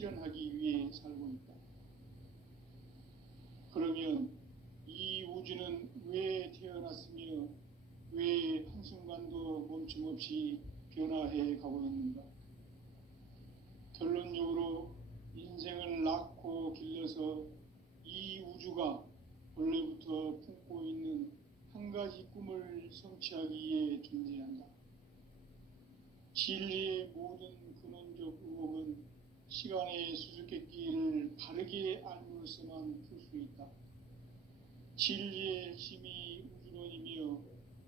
실현하기 위해 살고 있다. 그러면 이 우주는 왜 태어났으며 왜 한순간도 멈춤 없이 변화해 가고 있는가? 결론적으로 인생을 낳고 길러서 이 우주가 원래부터 품고 있는 한 가지 꿈을 성취하기 위해 존재한다. 진리의 모든 근원적 의혹은 시간의 수수께끼를 바르게 알므로써만 풀 수 있다. 진리의 핵심이 우주론이며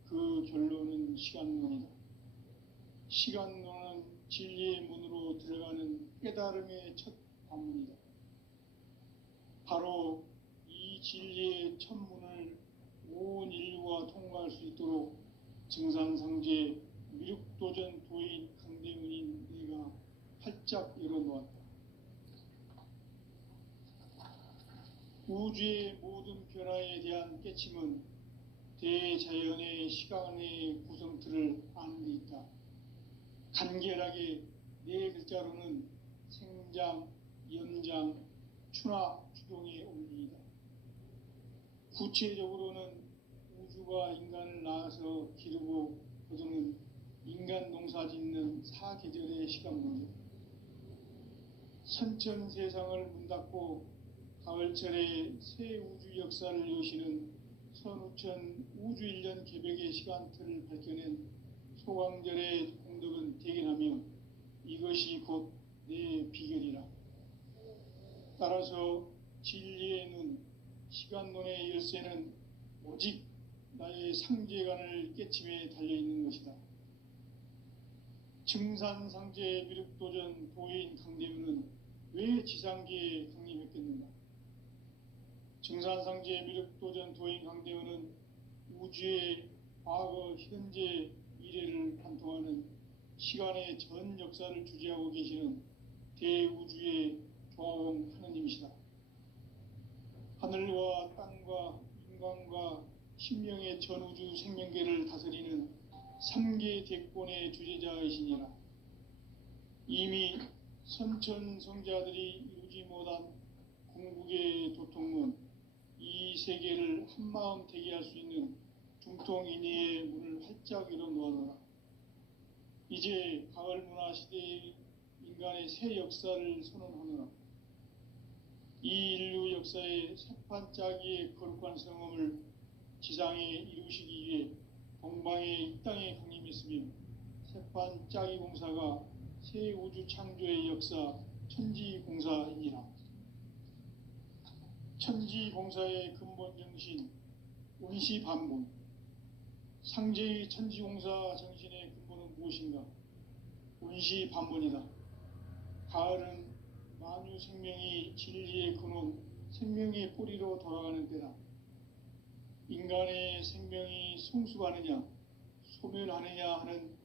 그 결론은 시간론이다. 시간론은 진리의 문으로 들어가는 깨달음의 첫 관문이다. 바로 이 진리의 첫 문을 온 인류가 통과할 수 있도록 증산상제 미륵도전 도인 강대문인 내가 활짝 열어놓았다. 우주의 모든 변화에 대한 깨침은 대자연의 시간의 구성틀을 아는 데 있다. 간결하게 네 글자로는 생장, 연장, 추나 추동의 원리이다. 구체적으로는 우주가 인간을 낳아서 기르고 거두는 인간 농사 짓는 사계절의 시간론이다. 선천 세상을 문 닫고 가을철에 새 우주 역사를 여시는 선우천 우주일년 개벽의 시간틀을 밝혀낸 소강절의 공덕은 대견하며 이것이 곧 내 비결이라. 따라서 진리의 눈, 시간론의 열쇠는 오직 나의 상제관을 깨침에 달려있는 것이다. 증산상제 미륵도전 도인 강대문은 왜 지상계에 강림했겠는가? 증산상제 미륵도전 도인 강대문은 우주의 과거, 현재, 미래를 관통하는 시간의 전 역사를 주재하고 계시는 대우주의 조화원 하느님이시다. 하늘과 땅과 인간과 신명의 전우주 생명계를 다스리는 3계 대권의 주재자이시니라. 이미 선천성자들이 이루지 못한 궁극의 도통문, 이 세계를 한마음 되게 할 수 있는 중통인의의 문을 활짝 열어놓아노라. 이제 가을 문화 시대의 인간의 새 역사를 선언하노라. 이 인류 역사의 새판짜기의 거룩한 성험을 지상에 이루시기 위해 동방의 이 땅에 강림했으며 새판짜기 공사가 새 우주 창조의 역사 천지공사이니라. 천지공사의 근본 정신 운시반본, 상제의 천지공사 정신의 근본은 무엇인가? 운시반본이다. 가을은 만유 생명이 진리의 근원, 생명의 뿌리로 돌아가는 때다. 인간의 생명이 성숙하느냐, 소멸하느냐 하는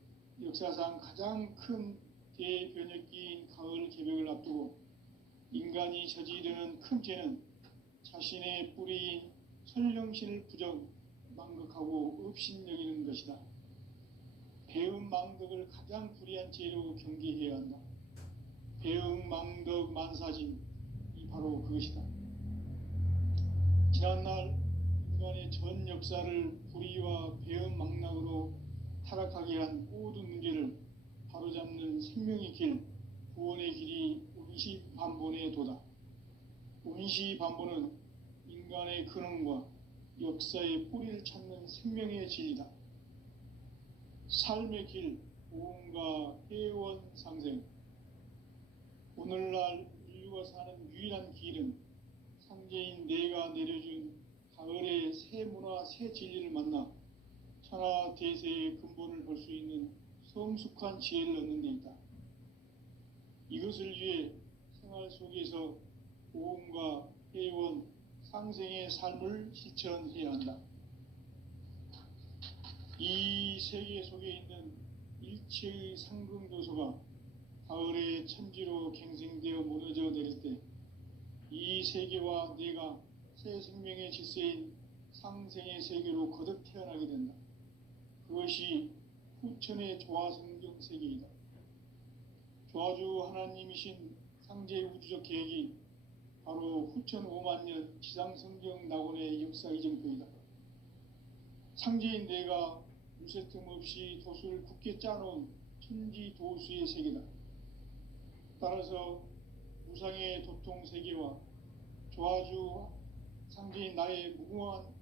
역사상 가장 큰 대변혁기인 가을 개벽을 앞두고 인간이 저지르는 큰 죄는 자신의 뿌리인 설령신을 부정, 망극하고 업신여기는 것이다. 배음 망덕을 가장 불의한 죄로 경계해야 한다. 배음 망덕 만사진, 이 바로 그것이다. 지난날 인간의 전 역사를 불의와 배음 망락으로 타락하게 한 모든 문제를 바로잡는 생명의 길, 구원의 길이 운시반본의 도다. 운시반본은 인간의 근원과 역사의 뿌리를 찾는 생명의 진리다. 삶의 길, 보험과 회원 상생. 오늘날 인류가 사는 유일한 길은 상제인 내가 내려준 가을의 새 문화, 새 진리를 만나 천하 대세의 근본을 볼 수 있는 성숙한 지혜를 얻는 데 있다. 이것을 위해 생활 속에서 보험과 회원, 상생의 삶을 실천해야 한다. 이 세계 속에 있는 일체의 상승조소가 가을의 천지로 갱생되어 무너져 내릴 때 이 세계와 내가 새 생명의 질서인 상생의 세계로 거듭 태어나게 된다. 그것이 후천의 조화성경 세계이다. 조화주 하나님이신 상제 우주 우주적 계획이 바로 후천 5만 년 지상성경 낙원의 역사 이전거이다. 상제인 내가 무쇠 틈 없이 도수를 굳게 짜놓은 천지 도수의 세계다. 따라서 무상의 도통 세계와 조화주 상제인 나의 무궁한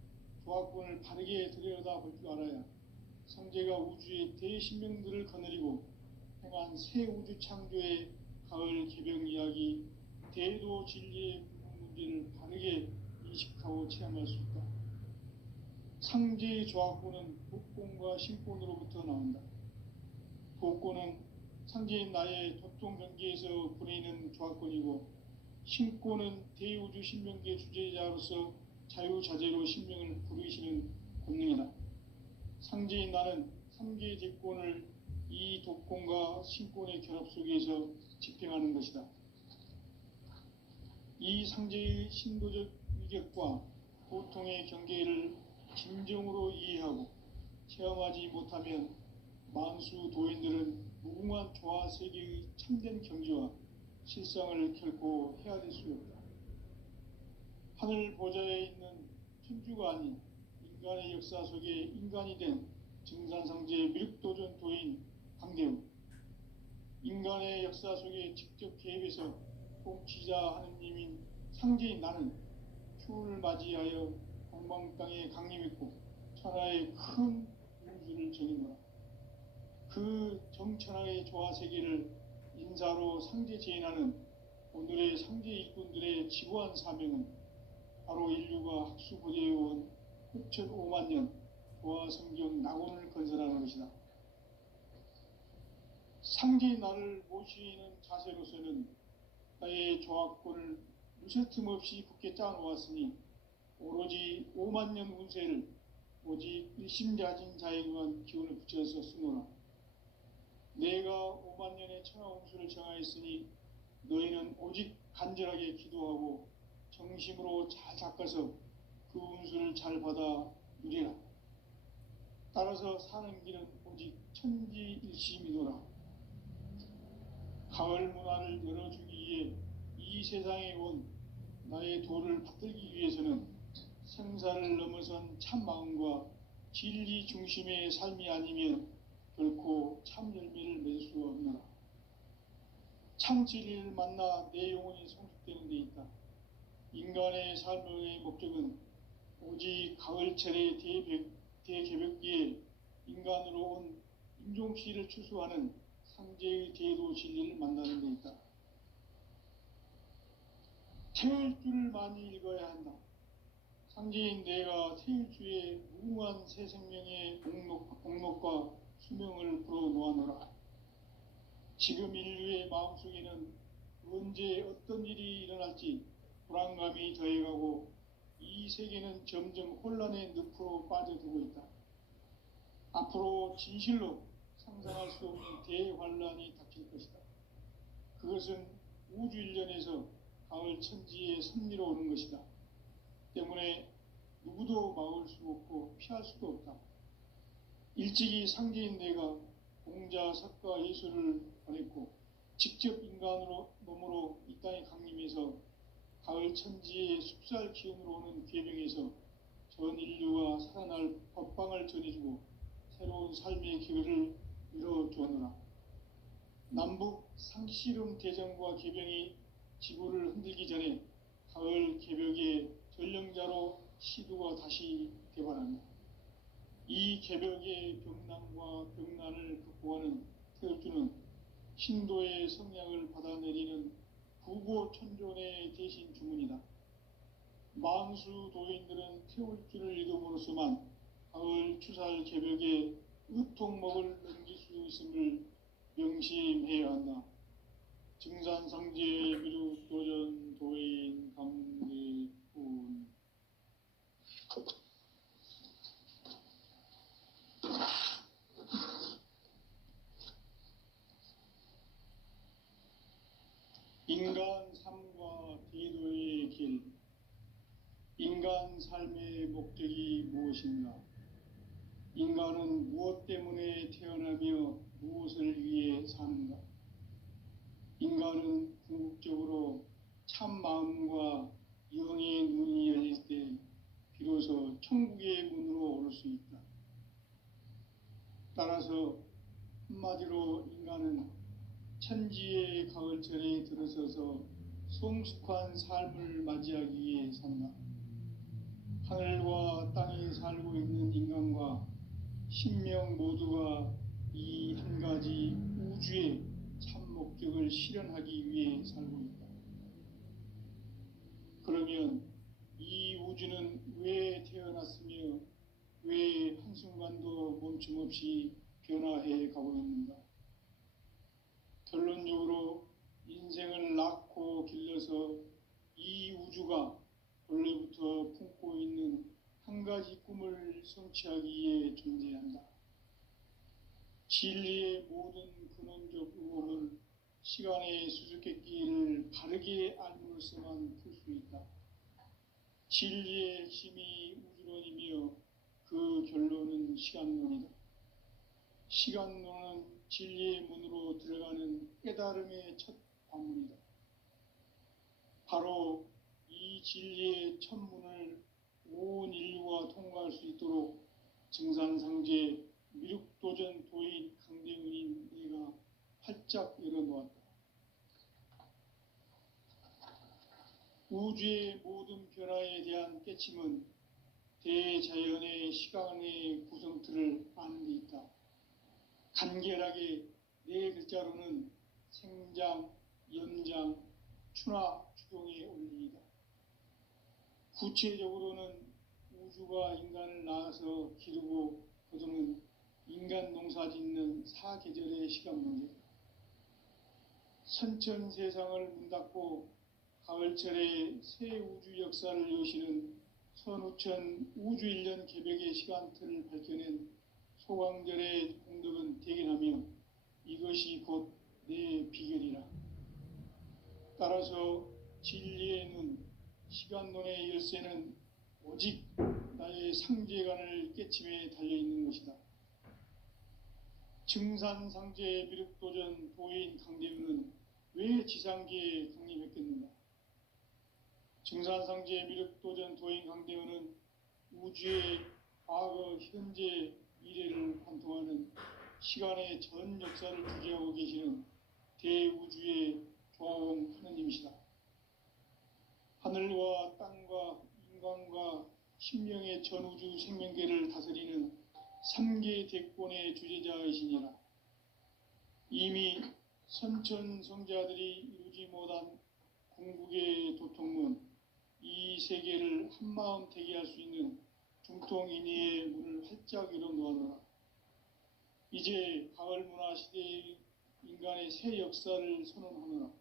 조합권을 바르게 들여다볼 줄 알아야 상제가 우주의 대신명들을 거느리고 행한 새 우주 창조의 가을 개병 이야기, 대도 진리의 문제를 바르게 인식하고 체험할 수 있다. 상제의 조합권은 복권과 신권으로부터 나온다. 복권은 상제인 나의 도통 경계에서 보내는 조합권이고, 신권은 대우주 신명계 주제자로서 자유자재로 신명을 부르시는 권능이다. 상제인 나는 3개의 대권을 이 독권과 신권의 결합 속에서 집행하는 것이다. 이 상제의 신도적 위격과 보통의 경계를 진정으로 이해하고 체험하지 못하면 만수 도인들은 무궁한 조화 세계의 참된 경지와 실상을 결코 헤아릴 수 없다. 하늘 보좌에 있는 천주가 아닌 인간의 역사 속에 인간이 된 증산상제 미륵도전 도인 강대우, 인간의 역사 속에 직접 개입해서 통치자 하느님인 상제인 나는 추운을 맞이하여 동방 땅에 강림했고 천하의 큰 운수를 정인노라. 그 정천하의 조화세계를 인사로 상제 제인하는 오늘의 상제 일꾼들의 지구한 사명은 바로 인류가 학수고대해온 후천 5만 년 조화성경 낙원을 건설하는 것이다. 상제의 나를 모시는 자세로서는 나의 조합권을 무쇠 틈 없이 굳게 짜놓았으니 오로지 5만 년 운세를 오직 일심자진 자에게만 기운을 붙여서 쓰노라. 내가 5만 년의 천하 운수를 정하였으니 너희는 오직 간절하게 기도하고 정심으로 잘 닦아서 그 운수를 잘 받아 누리라. 따라서 사는 길은 오직 천지일심이노라. 가을 문화를 열어주기 위해 이 세상에 온 나의 도를 붙들기 위해서는 생사를 넘어선 참 마음과 진리 중심의 삶이 아니면 결코 참 열매를 맺을 수 없노라. 참 진리를 만나 내 영혼이 성숙되는 데 있다. 인간의 삶의 목적은 오직 가을철의 대개벽기에 인간으로 온 인종씨를 추수하는 상제의 대도 진리를 만나는 데 있다. 태울 줄을 많이 읽어야 한다. 상제인 내가 태울주의 무궁한 새 생명의 공록과 수명을 불어놓아노라. 지금 인류의 마음속에는 언제 어떤 일이 일어날지 불안감이 더해가고 이 세계는 점점 혼란의 늪으로 빠져들고 있다. 앞으로 진실로 상상할 수 없는 대환란이 닥칠 것이다. 그것은 우주 일련에서 가을 천지의 섭리로 오는 것이다. 때문에 누구도 막을 수 없고 피할 수도 없다. 일찍이 상제인 내가 공자, 석가, 예수를 보냈고 직접 인간으로 몸으로 이 땅에 강림해서 가을 천지의 숲살 기운으로 오는 괴병에서 전 인류가 살아날 법방을 전해주고 새로운 삶의 기회를 이뤄주었노라. 남북 상씨름 대전과 개병이 지구를 흔들기 전에 가을 개벽의 전령자로 시두가 다시 개발합니다. 이 개벽의 병난과 병난을 극복하는 태울주는 신도의 성량을 받아내리는 부고천존의 대신 주문이다. 만수 도인들은 태울주를 읽음으로써만 가을 추살 개벽의 의통목을 넘길 수 있음을 명심해야 한다. 증산상제 미륵도전 도인 강대훈. 인간 삶과 대도의 길. 인간 삶의 목적이 무엇인가? 인간은 무엇 때문에 태어나며 무엇을 위해 사는가? 인간은 궁극적으로 참 마음과 영의 눈이 열릴 때 비로소 천국의 문으로 오를 수 있다. 따라서 한마디로 인간은 천지의 가을철에 들어서서 성숙한 삶을 맞이하기 위해 산다. 하늘과 땅에 살고 있는 인간과 신명 모두가 이 한 가지 우주의 참 목적을 실현하기 위해 살고 있다. 그러면 이 우주는 왜 태어났으며 왜 한순간도 멈춤 없이 변화해 가고 있는가? 결론적으로 인생을 낳고 길러서 이 우주가 원래부터 품고 있는 한 가지 꿈을 성취하기 위해 존재한다. 진리의 모든 근원적 의혹은 시간의 수수께끼를 바르게 알므로써만 풀 수 있다. 진리의 핵심이 우주론이며 그 결론은 시간론이다. 시간론은 진리의 문으로 들어가는 깨달음의 첫 관문이다. 바로 이 진리의 첫 문을 온 인류가 통과할 수 있도록 증산상제 미륵도전 도인 강대은인 내가 활짝 열어놓았다. 우주의 모든 변화에 대한 깨침은 대자연의 시간의 구성틀을 아는 데 있다. 간결하게 네 글자로는 생장, 연장, 추나 추동의 원리이다. 구체적으로는 우주가 인간을 낳아서 기르고 거두는 인간 농사 짓는 사계절의 시간 문제다. 선천 세상을 문 닫고 가을철에 새 우주 역사를 여시는 선우천 우주 1년 개벽의 시간틀을 밝혀낸 소강절의 공덕은 대견하며 이것이 곧 내 비결이라. 따라서 진리의 눈, 시간론의 열쇠는 오직 나의 상제관을 깨침에 달려있는 것이다. 증산상제 미륵도전 도인 강대우는 왜 지상계에 강림했겠는가? 증산상제 미륵도전 도인 강대우는 우주의 과거, 현재, 미래를 관통하는 시간의 전 역사를 주재하고 계시는 대우주의 종 하느님이시다. 하늘과 땅과 인간과 신명의 전우주 생명계를 다스리는 3개 대권의 주제자이시니라. 이미 선천성자들이 이루지 못한 궁극의 도통문, 이 세계를 한마음 되게 할 수 있는 중통인의의 문을 활짝 열어놓아노라. 이제 가을 문화 시대의 인간의 새 역사를 선언하노라.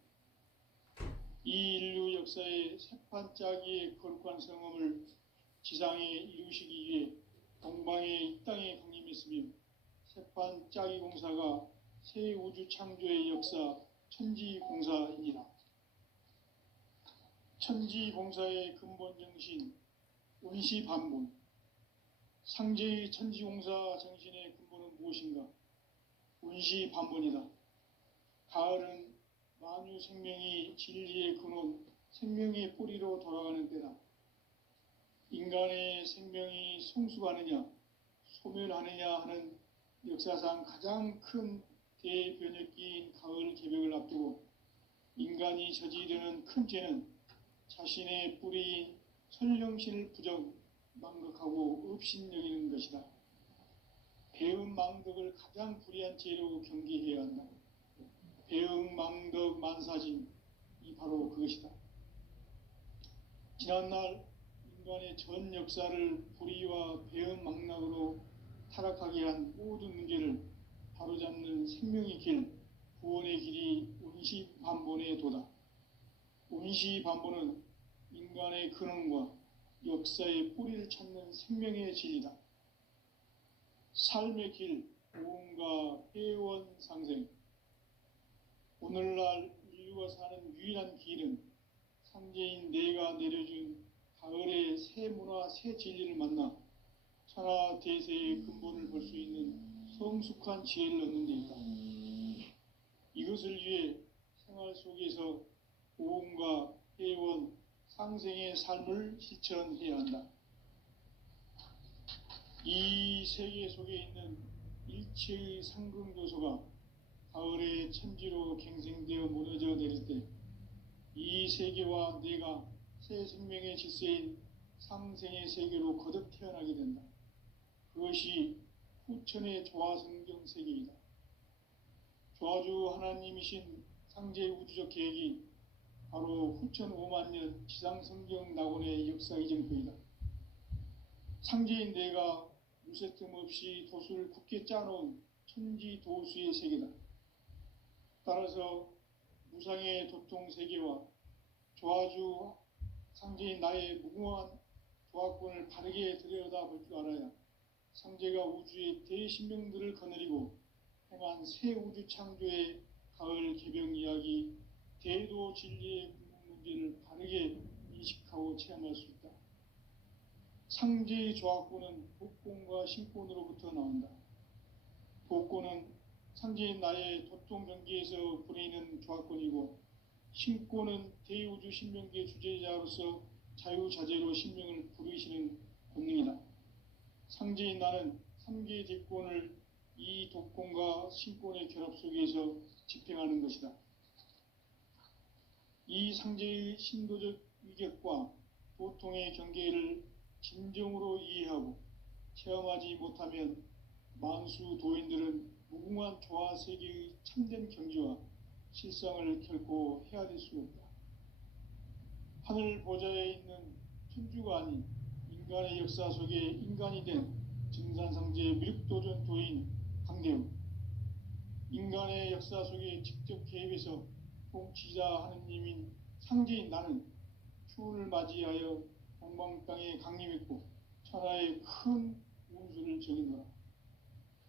이 인류 역사의 새판짜기의 거룩한 성험을 지상에 이루시기 위해 동방의 이 땅에 강림했으며 새판짜기 공사가 새 우주 창조의 역사 천지공사이니라. 천지공사의 근본 정신 운시반본. 상제의 천지공사 정신의 근본은 무엇인가? 운시반본이다. 가을은 만유 생명이 진리의 근원, 생명의 뿌리로 돌아가는 때다. 인간의 생명이 성숙하느냐, 소멸하느냐 하는 역사상 가장 큰 대변혁기인 가을 개벽을 앞두고 인간이 저지르는 큰 죄는 자신의 뿌리인 설령신을 망각하고 업신여기는 것이다. 배은망덕을 가장 불의한 죄로 경계해야 한다. 배은망덕 만사진, 이 바로 그것이다. 지난날 인간의 전 역사를 불의와 배은망락으로 타락하게 한 모든 문제를 바로잡는 생명의 길, 구원의 길이 운시반본의 도다. 운시반본은 인간의 근원과 역사의 뿌리를 찾는 생명의 진리다. 삶의 길, 무언가 회원상생. 오늘날 인류가 사는 유일한 길은 상제인 내가 내려준 가을의 새 문화, 새 진리를 만나 천하 대세의 근본을 볼 수 있는 성숙한 지혜를 얻는 데 있다. 이것을 위해 생활 속에서 고음과 해온 상생의 삶을 실천해야 한다. 이 세계 속에 있는 일체의 상승교소가 가을의 천지로 갱생되어 무너져 내릴 때 이 세계와 내가 새 생명의 질서인 상생의 세계로 거듭 태어나게 된다. 그것이 후천의 조화성경 세계이다. 조화주 하나님이신 상제 우주적 계획이 바로 후천 5만 년 지상성경 낙원의 역사 이정표이다. 상제인 내가 무쇠 틈 없이 도수를 굳게 짜놓은 천지 도수의 세계다. 따라서 무상의 도통 세계와 조화주 상제인 나의 무궁한 조화권을 바르게 들여다볼 줄 알아야 상제가 우주의 대신명들을 거느리고 행한 새 우주 창조의 가을 개병 이야기, 대도 진리의 궁극 문제를 바르게 인식하고 체험할 수 있다. 상제의 조화권은 복권과 신권으로부터 나온다. 복권은 상제인 나의 도통 경계에서 부리는 조화권이고, 신권은 대우주 신명계 주제자로서 자유자재로 신명을 부르시는 권능이다. 상제인 나는 3개의 대권을 이 도권과 신권의 결합 속에서 집행하는 것이다. 이 상제의 신도적 위격과 도통의 경계를 진정으로 이해하고 체험하지 못하면 만수 도인들은 무궁한 조화 세계의 참된 경지와 실상을 결코 헤아릴 수 없다. 하늘 보좌에 있는 천주가 아닌 인간의 역사 속에 인간이 된 증산상제 미륵도전 도인 강대웅, 인간의 역사 속에 직접 개입해서 통치자 하느님인 상제인 나는 추운을 맞이하여 동방 땅에 강림했고 천하의 큰 운수를 정의노라.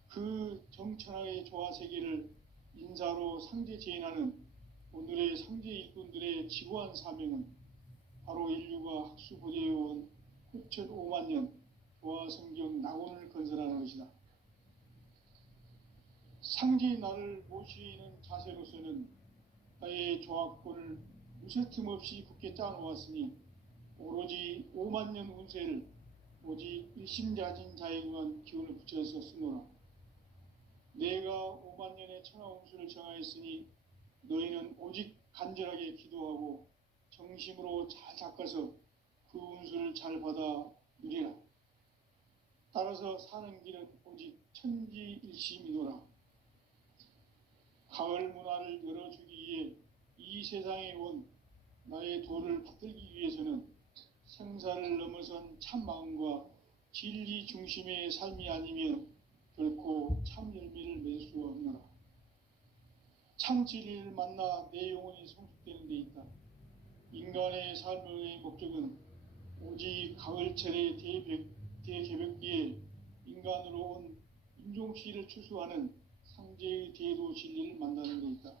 그 정천하의 조화 세계를 인사로 상제 제인하는 오늘의 상제 일꾼들의 지구한 사명은 바로 인류가 학수보대해온 후천 5만 년 조화 성경 낙원을 건설하는 것이다. 상제의 나를 모시는 자세로서는 나의 조화권을 무쇠 틈 없이 굳게 짜놓았으니 오로지 5만 년 운세를 오직 일심자진 자에게만 기운을 붙여서 쓰노라. 내가 5만 년의 천하 운수를 정하였으니 너희는 오직 간절하게 기도하고 정심으로 잘 닦아서 그 운수를 잘 받아 누리라. 따라서 사는 길은 오직 천지일심이노라. 가을 문화를 열어주기 위해 이 세상에 온 나의 도를 받들기 위해서는 생사를 넘어선 참마음과 진리 중심의 삶이 아니면 결코 참 열매를 맺을 수 없노라. 참 진리를 만나 내 영혼이 성숙되는 데 있다. 인간의 삶의 목적은 오직 가을철의 대개벽기에 인간으로 온 인종씨를 추수하는 상제의 대도 진리를 만나는 데 있다.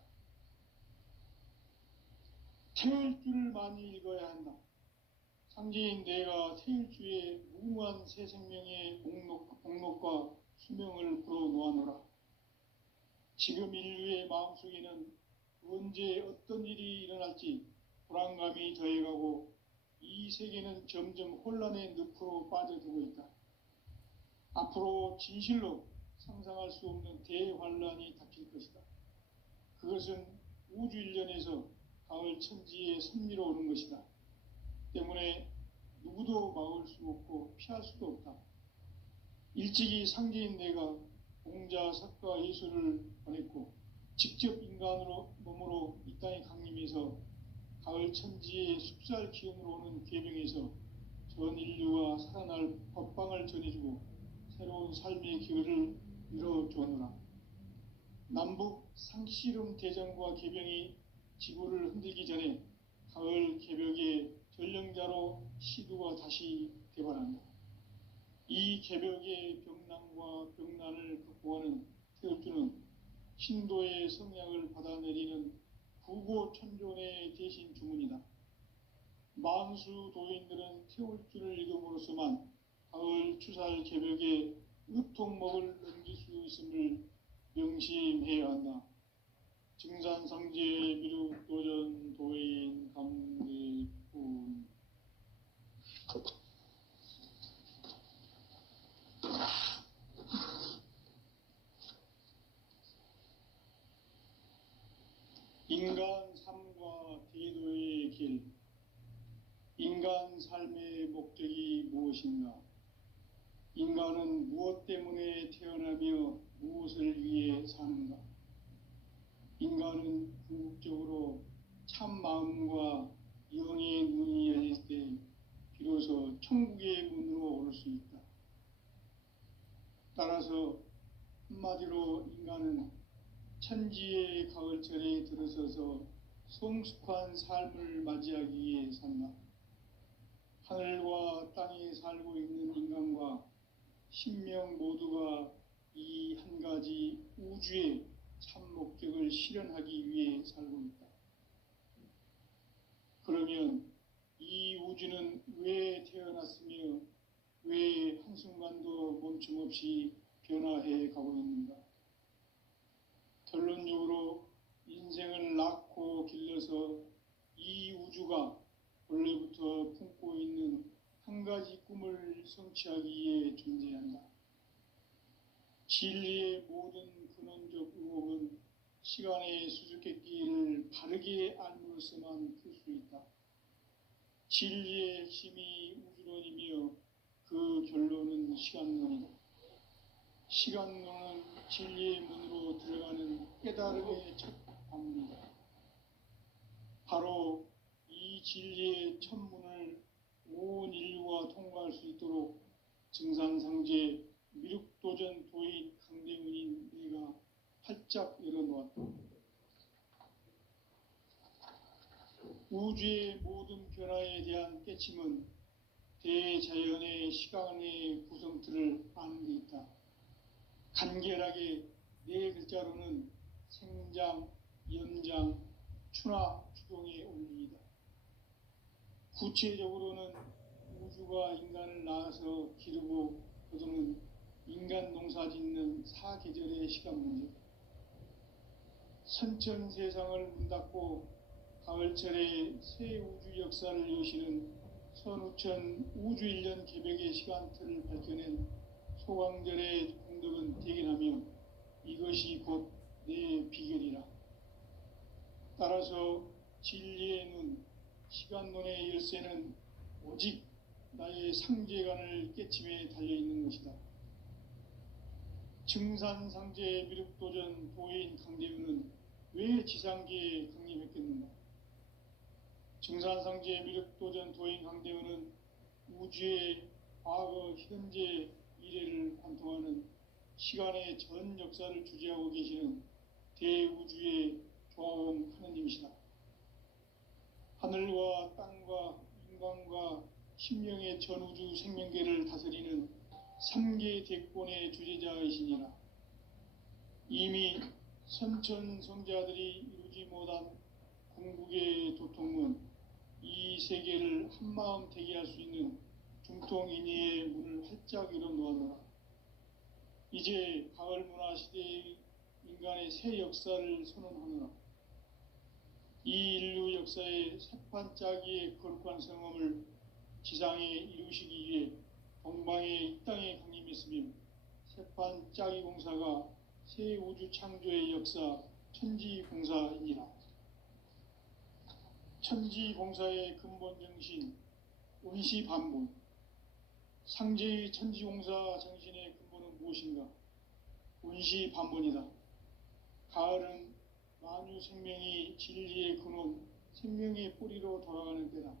태울 줄을 많이 읽어야 한다. 상제인 내가 태일주의 무궁한 새 생명의 목록과 수명을 풀어놓아노라. 지금 인류의 마음속에는 언제 어떤 일이 일어날지 불안감이 더해가고 이 세계는 점점 혼란의 늪으로 빠져들고 있다. 앞으로 진실로 상상할 수 없는 대환란이 닥칠 것이다. 그것은 우주 일련에서 가을 천지의 섭리로 오는 것이다. 때문에 누구도 막을 수 없고 피할 수도 없다. 일찍이 상제인 내가 공자, 석가, 예수를 보냈고 직접 인간으로 몸으로 이 땅에 강림해서 가을 천지의 숲살 기운으로 오는 계명에서 전 인류가 살아날 법방을 전해주고 새로운 삶의 기회를 이뤄주었노라. 남북 상씨름 대전과 계병이 지구를 흔들기 전에 가을 개벽의 전령자로 시두가 다시 개발한다. 이 개벽의 병난과 병난을 극복하는 태울주는 신도의 성약을 받아내리는 부고천존의 대신 주문이다. 만수 도인들은 태울주를 읽음으로써만 가을 추살 개벽에 의통목을 넘길 수 있음을 명심해야 한다. 증산상제 미륵도전 도인 감리 인간 삶의 목적이 무엇인가? 인간은 무엇 때문에 태어나며 무엇을 위해 사는가? 인간은 궁극적으로 참 마음과 영의 눈이 열릴 때 비로소 천국의 문으로 올 수 있다. 따라서 한마디로 인간은 천지의 가을철에 들어서서 성숙한 삶을 맞이하기 위해 산다. 하늘과 땅에 살고 있는 인간과 신명 모두가 이 한 가지 우주의 참 목적을 실현하기 위해 살고 있다. 그러면 이 우주는 왜 태어났으며 왜 한순간도 멈춤 없이 변화해 가고 있는가? 결론적으로 인생을 낳고 길러서 이 우주가 원래부터 품고 있는 한 가지 꿈을 성취하기 위해 존재한다. 진리의 모든 근원적 의혹은 시간의 수수께끼를 바르게 알므로써만 풀 수 있다. 진리의 핵심이 우주론이며 그 결론은 시간론이다. 시간론은 진리의 문으로 들어가는 깨달음의 첫 방문이다. 바로 이 진리의 첫 문을 온 인류가 통과할 수 있도록 증산상제 미륵도전 도인 강대문인 내가 활짝 열어놓았다. 우주의 모든 변화에 대한 깨침은 대자연의 시간의 구성틀을 아는 데 있다. 간결하게 네 글자로는 생장, 연장, 추나 추동의 원리이다. 구체적으로는 우주가 인간을 낳아서 기르고 거두는 인간 농사 짓는 사계절의 시간 문제. 선천 세상을 문 닫고 가을철에 새 우주 역사를 여시는 선우천 우주일년 개벽의 시간틀을 밝혀낸 소강절의 공덕은 대견하며 이것이 곧 내 비결이라. 따라서 진리의 눈, 시간론의 열쇠는 오직 나의 상제관을 깨침에 달려있는 것이다. 증산상제 미륵도전 도인 강대우는 왜 지상계에 강림했겠는가? 증산상제 미륵도전 도인 강대우는 우주의 과거, 현재, 미래를 관통하는 시간의 전 역사를 주재하고 계시는 대우주의 조화원 하느님이시다. 하늘과 땅과 인간과 심령의 전우주 생명계를 다스리는 3계 대권의 주제자이시니라. 이미 선천성자들이 이루지 못한 궁극의 도통은 이 세계를 한마음 되게 할 수 있는 중통인의의 문을 활짝 열어놓았노라. 이제 가을 문화 시대의 인간의 새 역사를 선언하노라. 이 인류 역사의 새판짜기의 거룩한 성험을 지상에 이루시기 위해 동방의 이 땅에 강림했으며 새판짜기 공사가 새 우주 창조의 역사 천지공사이니라. 천지공사의 근본 정신 온시반본. 상제의 천지공사 정신의 근본은 무엇인가? 온시반본이다. 가을은 만유 생명이 진리의 근원, 생명의 뿌리로 돌아가는 때다.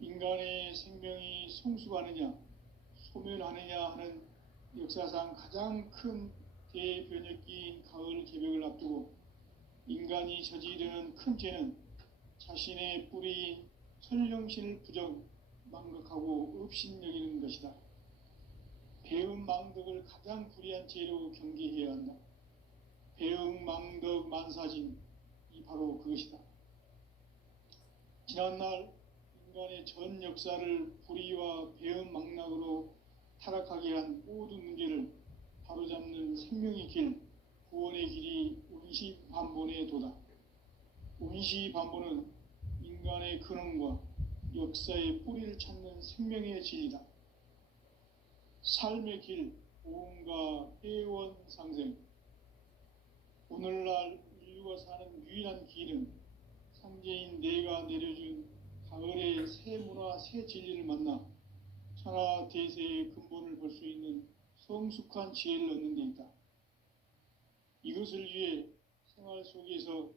인간의 생명이 성숙하느냐, 소멸하느냐 하는 역사상 가장 큰 대변혁기인 가을 개벽을 앞두고 인간이 저지르는 큰 죄는 자신의 뿌리인 설령신을 부정, 망각하고 업신여기는 것이다. 배움 망덕을 가장 불의한 죄로 경계해야 한다. 배움 망덕 만사진, 이 바로 그것이다. 지난날 인간의 전 역사를 불의와 배움 망락으로 타락하게 한 모든 문제를 바로잡는 생명의 길, 구원의 길이 온시반본의 도다. 온시반본은 인간의 근원과 역사의 뿌리를 찾는 생명의 진리다. 삶의 길, 보험과 회원 상생. 오늘날 인류가 사는 유일한 길은 상제인 내가 내려준 가을의 새 문화, 새 진리를 만나 천하 대세의 근본을 볼 수 있는 성숙한 지혜를 얻는 데 있다. 이것을 위해 생활 속에서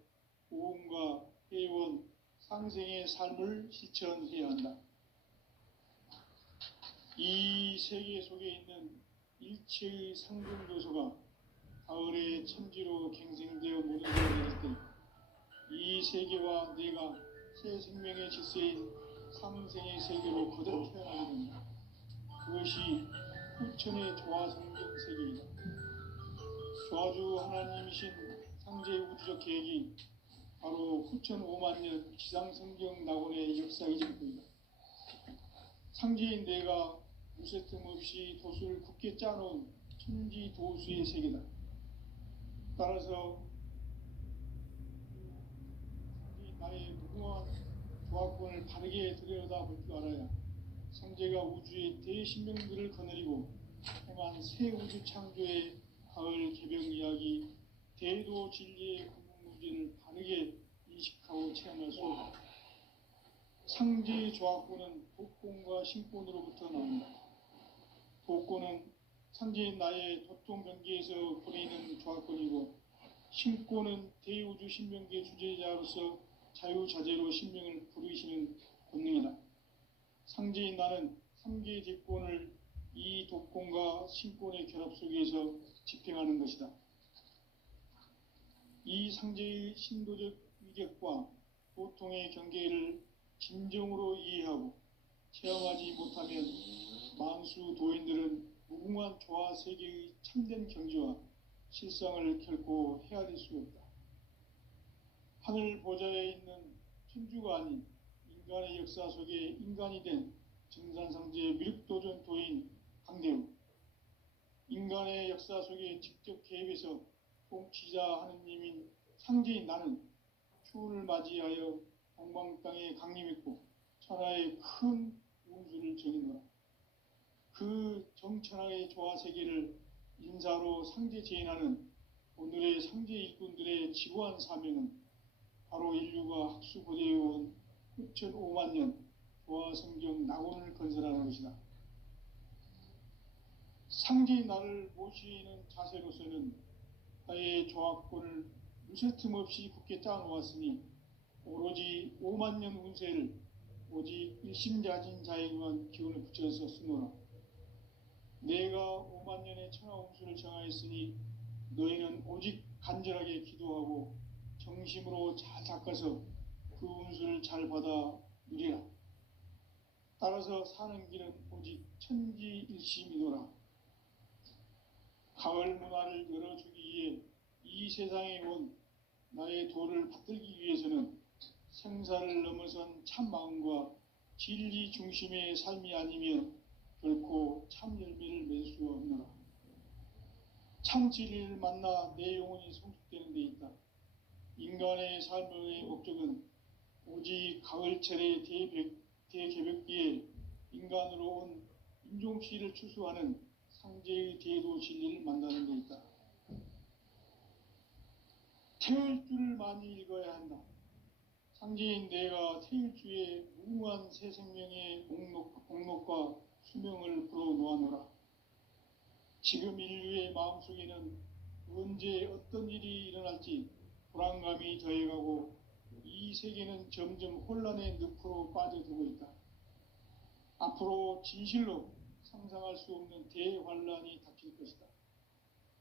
고음과 회원, 상생의 삶을 실천해야 한다. 이 세계 속에 있는 일체의 상승교소가 가을의 천지로 갱생되어 무너져 내릴 때 이 세계와 내가 새 생명의 질서인 상생의 세계로 거듭 태어나게 된다. 그것이 후천의 조화성경 세계이다. 조화주 하나님이신 상제의 우주적 계획이 바로 후천 5만 년 지상성경 낙원의 역사이실 뿐이다. 상제인 내가 무쇠틈 없이 도수를 굳게 짜놓은 천지 도수의 세계다. 따라서 나의 무궁한 조합권을 바르게 들여다볼 줄 알아야 성제가 우주의 대신명들을 거느리고 행한 새 우주 창조의 가을 개병 이야기, 대도 진리의 궁극문제를 바르게 인식하고 체험할 수 없다. 상제의 조합권은 독권과 신권으로부터 나온다. 독권은 상제인 나의 도통 경계에서 보내는 조합권이고, 신권은 대우주 신명계 주제자로서 자유자재로 신명을 부르시는 권능이다. 상제인 나는 3개의 뒷권을 이 독권과 신권의 결합 속에서 집행하는 것이다. 이 상제의 신도적 위격과 보통의 경계를 진정으로 이해하고 체험하지 못하면 만수 도인들은 무궁한 조화 세계의 참된 경지와 실상을 결코 헤아릴 수 없다. 하늘 보좌에 있는 천주가 아닌 인간의 역사 속에 인간이 된 정산상제 미륵도전 도인 강대우, 인간의 역사 속에 직접 개입해서 통치자 하느님인 상제인 나는 추운을 맞이하여 동방 땅에 강림했고 천하의 큰 운수를 정의노라. 그 정천하의 조화 세계를 인사로 상제 제인하는 오늘의 상제 일꾼들의 지구한 사명은 바로 인류가 학수고대해온 6,5만 년 조화 성경 낙원을 건설하는 것이다. 상제의 나를 모시는 자세로서는 나의 조합권을 무쇠틈 없이 굳게 짜놓았으니 오로지 5만 년 운세를 오직 일심자진 자에게만 기운을 붙여서 쓰노라. 내가 5만 년의 천하 운수를 정하였으니 너희는 오직 간절하게 기도하고 정심으로 잘 닦아서 그 운수를 잘 받아 누리라. 따라서 사는 길은 오직 천지일심이노라. 가을 문화를 열어주기 위해 이 세상에 온 나의 도를 받들기 위해서는 생사를 넘어선 참 마음과 진리 중심의 삶이 아니면 결코 참 열매를 맺을 수 없노라. 참 진리를 만나 내 영혼이 성숙되는 데 있다. 인간의 삶의 목적은 오직 가을철의 대개벽기에 인간으로 온 인종피를 추수하는 상제의 대도 진리를 만나는 데 있다. 태일주를 많이 읽어야 한다. 상제인 내가 태일주의 무궁한 새 생명의 목록과 수명을 불어놓아노라. 지금 인류의 마음속에는 언제 어떤 일이 일어날지 불안감이 더해가고 이 세계는 점점 혼란의 늪으로 빠져들고 있다. 앞으로 진실로 상상할 수 없는 대환란이 닥칠 것이다.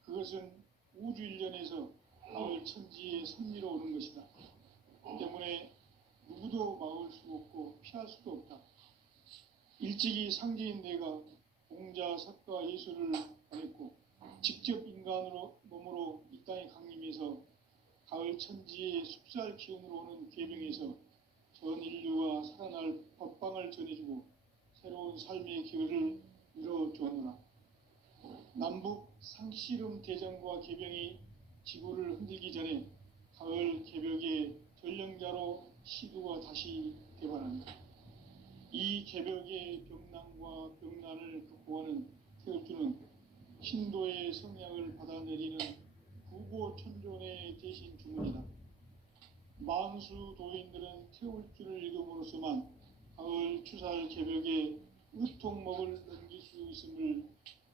그것은 우주 일련에서 가을 천지의 섭리로 오는 것이다. 때문에 누구도 막을 수 없고 피할 수도 없다. 일찍이 상제인 내가 공자, 석가, 예수를 보냈고 직접 인간으로 몸으로 이 땅에 강림해서 가을 천지의 숲살 기운으로 오는 계명에서 전 인류가 살아날 법방을 전해주고 새로운 삶의 기회를 이뤄주었노라. 남북 상씨름 대전과 개병이 지구를 흔들기 전에 가을 개벽의 전령자로 시두가 다시 개발한다. 이 개벽의 병난과 병난을 극복하는 태울주는 신도의 성량을 받아내리는 구고천존의 대신 주문이다. 만수 도인들은 태울주를 읽음으로써만 가을 추살 개벽에 으통먹을 넘길 수 있음을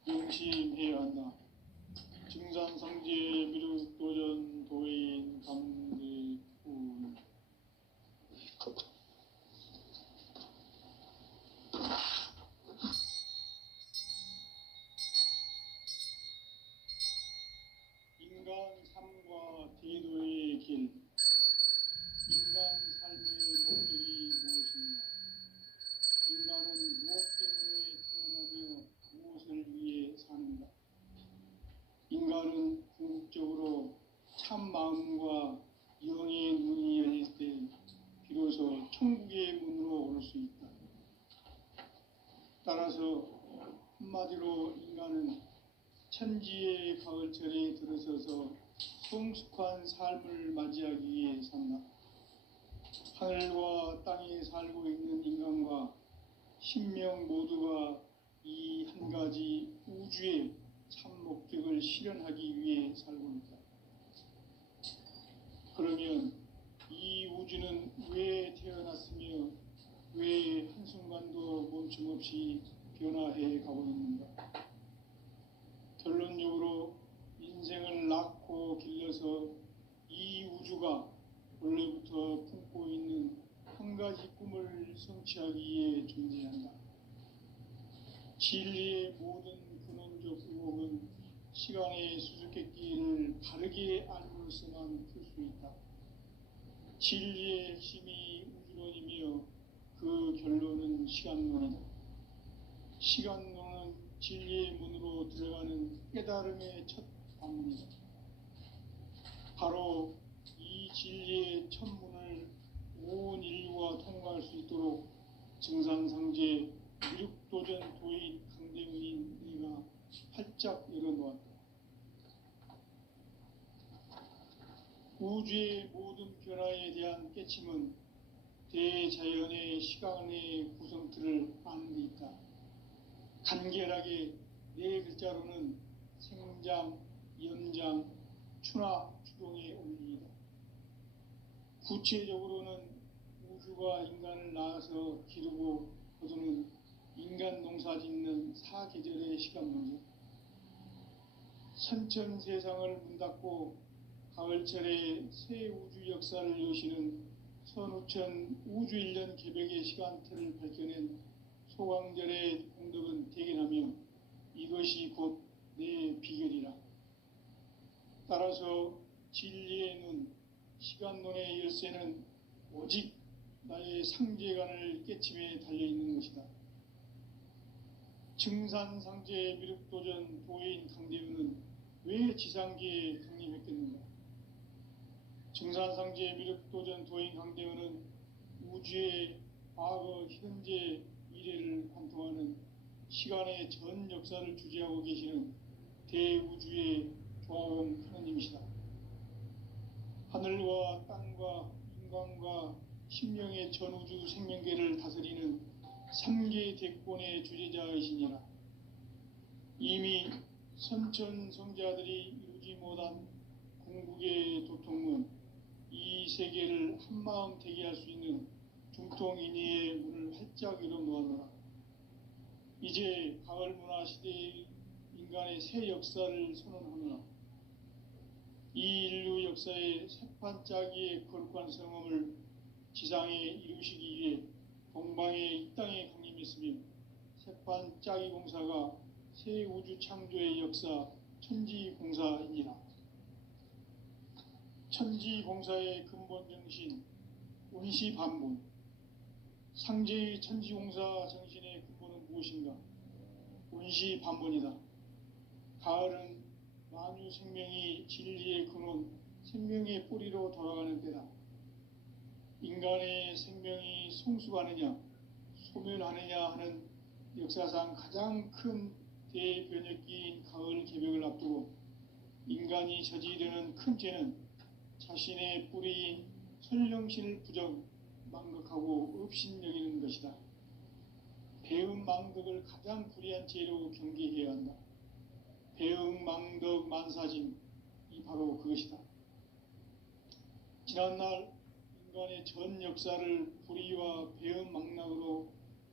명심해야 한다. 증산상제 미륵도전 도인 감대군. 인간 삶과 대도의 길. 인간 삶의 목적이 무엇인가? 인간은 무엇 때문에 태어나며 무엇을 위해 사는가? 인간은 궁극적으로 참 마음과 영의 문이 열릴 때 비로소 천국의 문으로 올 수 있다. 따라서 한마디로 인간은 천지의 가을철에 들어서서 성숙한 삶을 맞이하기 위해 산다. 하늘과 땅에 살고 있는 인간과 신명 모두가 이 한 가지 우주의 참 목적을 실현하기 위해 살고 있다. 그러면 이 우주는 왜 태어났으며 왜 한순간도 멈춤없이 변화해 가고 있는가? 결론적으로 인생을 낳고 길러서 이 우주가 원래부터 품고 있는 한 가지 꿈을 성취하기 위해 존재한다. 진리의 모든 근원적 의혹은 시간의 수수께끼를 바르게 알므로써만 풀 수 있다. 진리의 핵심이 우주론이며 그 결론은 시간론이다. 시간론은 진리의 문으로 들어가는 깨달음의 첫 방문이다. 바로 이 진리의 첫 문을 온 인류가 통과할 수 있도록 증산상제 미륵도전 도인 강대문인 내가 활짝 열어놓았다. 우주의 모든 변화에 대한 깨침은 대자연의 시간의 구성틀을 아는 데 있다. 간결하게 네 글자로는 생장, 연장, 추나 추동의 원리이다. 구체적으로는 우주가 인간을 낳아서 기르고 거두는 인간 농사 짓는 사계절의 시간론이다. 선천 세상을 문 닫고 가을철에 새 우주 역사를 여시는 선우천 우주 1년 개벽의 시간틀을 밝혀낸 소강절의 공덕은 대견하며 이것이 곧 내 비결이라. 따라서 진리의 눈, 시간론의 열쇠는 오직 나의 상제관을 깨침에 달려있는 것이다. 증산상제 미륵도전 도인 강대우는 왜 지상계에 강림했겠는가? 증산상제 미륵도전 도인 강대우는 우주의 과거, 현재, 미래를 관통하는 시간의 전 역사를 주재하고 계시는 대우주의 조화원 하느님이시다. 하늘과 땅과 인간과 신명의 전우주 생명계를 다스리는 3계 대권의 주재자이시니라. 이미 선천성자들이 이루지 못한 궁극의 도통은 이 세계를 한마음 되게 할 수 있는 중통인의의 문을 활짝 열어놓았노라. 이제 가을 문화 시대의 인간의 새 역사를 선언하노라. 이 인류 역사의 새판짜기의 거룩한 성험을 지상에 이루시기 위해 동방의 이 땅에 강림했으며 새판짜기 공사가 새 우주 창조의 역사 천지공사이니라. 천지공사의 근본 정신 운시반본. 상제의 천지공사 정신의 근본은 무엇인가? 운시반본이다. 가을은 만유 생명이 진리의 근원, 생명의 뿌리로 돌아가는 때다. 인간의 생명이 성숙하느냐, 소멸하느냐 하는 역사상 가장 큰 대변혁기인 가을 개벽을 앞두고 인간이 저지르는 큰 죄는 자신의 뿌리인 설령신을 부정, 망극하고 업신여기는 것이다. 배음 망덕을 가장 불의한 죄로 경계해야 한다. 배음 망덕 만사짐, 이 바로 그것이다. 지난날 인간의 전 역사를 불의와 배은망락으로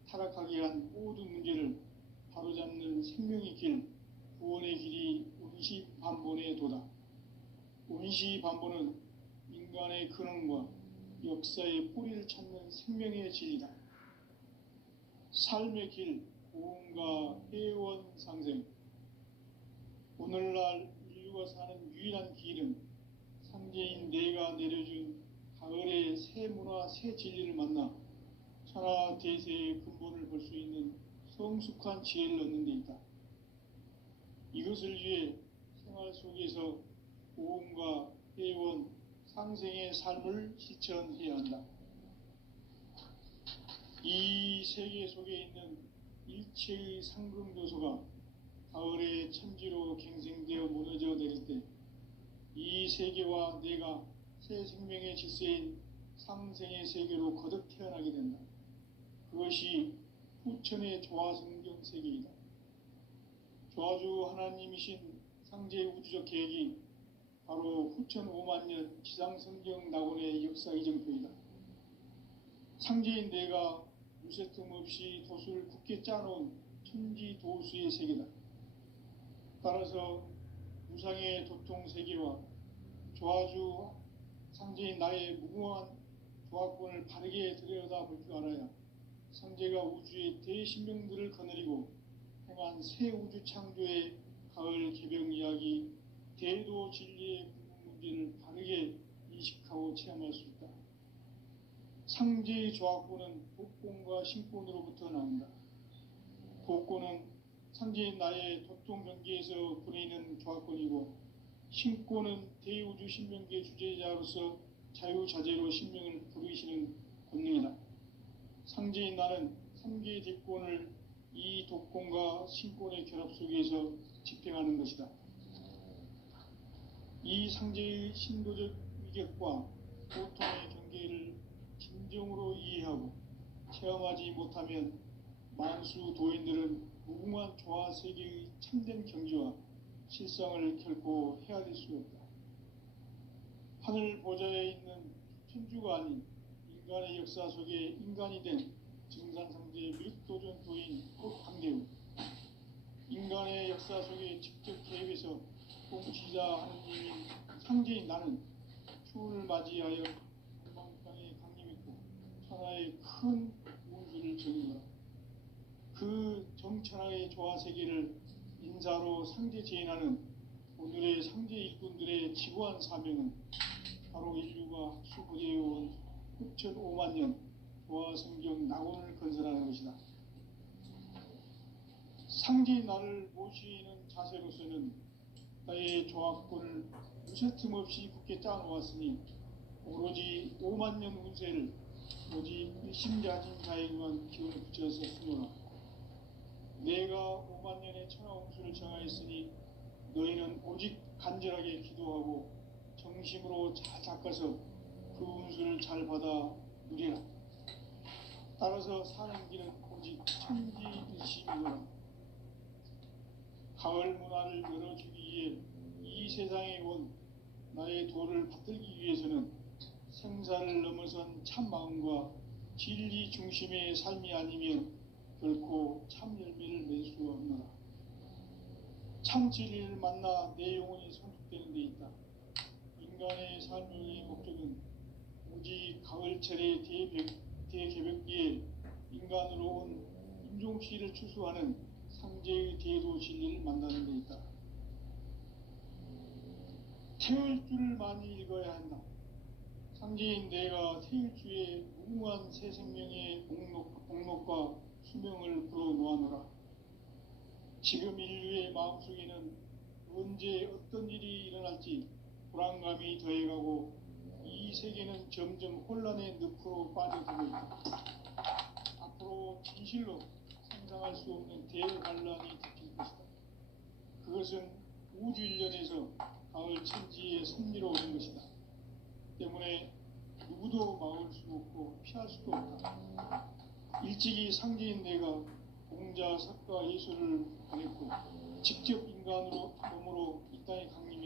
타락하게 한 모든 문제를 바로잡는 생명의 길, 구원의 길이 운시반본의 도다. 운시반본은 인간의 근원과 역사의 뿌리를 찾는 생명의 진리다. 삶의 길, 고음과 회원 상생. 오늘날 인류가 사는 유일한 길은 상제인 내가 내려준 가을의 새 문화, 새 진리를 만나 천하 대세의 근본을 볼 수 있는 성숙한 지혜를 얻는 데 있다. 이것을 위해 생활 속에서 고음과 회원, 상생의 삶을 실천해야 한다. 이 세계 속에 있는 일체의 상금 요소가 가을의 천지로 갱생되어 무너져 내릴 때 이 세계와 내가 새 생명의 질서인 상생의 세계로 거듭 태어나게 된다. 그것이 후천의 조화성경 세계이다. 조화주 하나님이신 상제의 우주적 계획이 바로 후천 5만 년 지상성경 낙원의 역사 이정표이다. 상제인 내가 무쇠틈 없이 도수를 굳게 짜놓은 천지도수의 세계다. 따라서 무상의 도통 세계와 조화주 상제인 나의 무궁한 조화권을 바르게 들여다볼 줄 알아야 상제가 우주의 대신명들을 거느리고 행한 새 우주 창조의 가을 개병 이야기, 대도 진리의 궁극 문제를 바르게 인식하고 체험할 수 있다. 상제의 조화권은 복권과 신권으로부터 나온다. 복권은 상제인 나의 도통 경계에서 보내는 조화권이고, 신권은 대우주 신명계 주제자로서 자유자재로 신명을 부르시는 권능이다. 상제인 나는 3개의 대권을 이 독권과 신권의 결합 속에서 집행하는 것이다. 이 상제의 신도적 위격과 고통의 경계를 진정으로 이해하고 체험하지 못하면 만수 도인들은 무궁한 조화 세계의 참된 경지와 실상을 결코 헤아릴 수 없다. 하늘 보좌에 있는 천주가 아닌 인간의 역사 속에 인간이 된 증산상제의 밀도전 도인 강대우, 인간의 역사 속에 직접 개입해서 통치자 하느님인 상제인 나는 추운을 맞이하여 동방땅에 강림했고 천하의 큰 운수를 정의하라. 그 정천하의 조화 세계를 인사로 상제 제인하는 오늘의 상제 일꾼들의 지구한 사명은 바로 인류가 학수고대해온 후천 5만 년 조화 성경 낙원을 건설하는 것이다. 상제인 나를 모시는 자세로서는 나의 조화권을 무쇠틈 없이 굳게 짜놓았으니 오로지 5만 년 운세를 오직 일심자진자에게만 기운을 붙여서 쓰노라. 내가 5만 년의 천하 운수를 정하였으니 너희는 오직 간절하게 기도하고 정심으로 잘 닦아서 그 운수를 잘 받아 누리라. 따라서 사는 길은 오직 천지일심이노라. 가을 문화를 열어주기 위해 이 세상에 온 나의 도를 받들기 위해서는 생사를 넘어선 참마음과 진리 중심의 삶이 아니면 결코 참 열매를 맺을 수 없노라. 참 진리를 만나 내 영혼이 성숙되는 데 있다. 인간의 삶의 목적은 오직 가을철의 대개벽기에 인간으로 온 인종시를 추수하는 상제의 대도 진리를 만나는 데 있다. 태울 줄을 많이 읽어야 한다. 상제인 내가 태울 주의 무궁한 새 생명의 목록과 수명을 불어놓아노라. 지금 인류의 마음속에는 언제 어떤 일이 일어날지 불안감이 더해가고 이 세계는 점점 혼란의 늪으로 빠져들고 있다. 앞으로 진실로 상상할 수 없는 대환란이 닥칠 것이다. 그것은 우주 일련에서 가을 천지의 섭리로 오는 것이다. 때문에 누구도 막을 수 없고 피할 수도 없다. 일찍이 상제인 내가 공자, 석가, 예수를 보냈고 직접 인간으로 몸으로 이 땅에 강림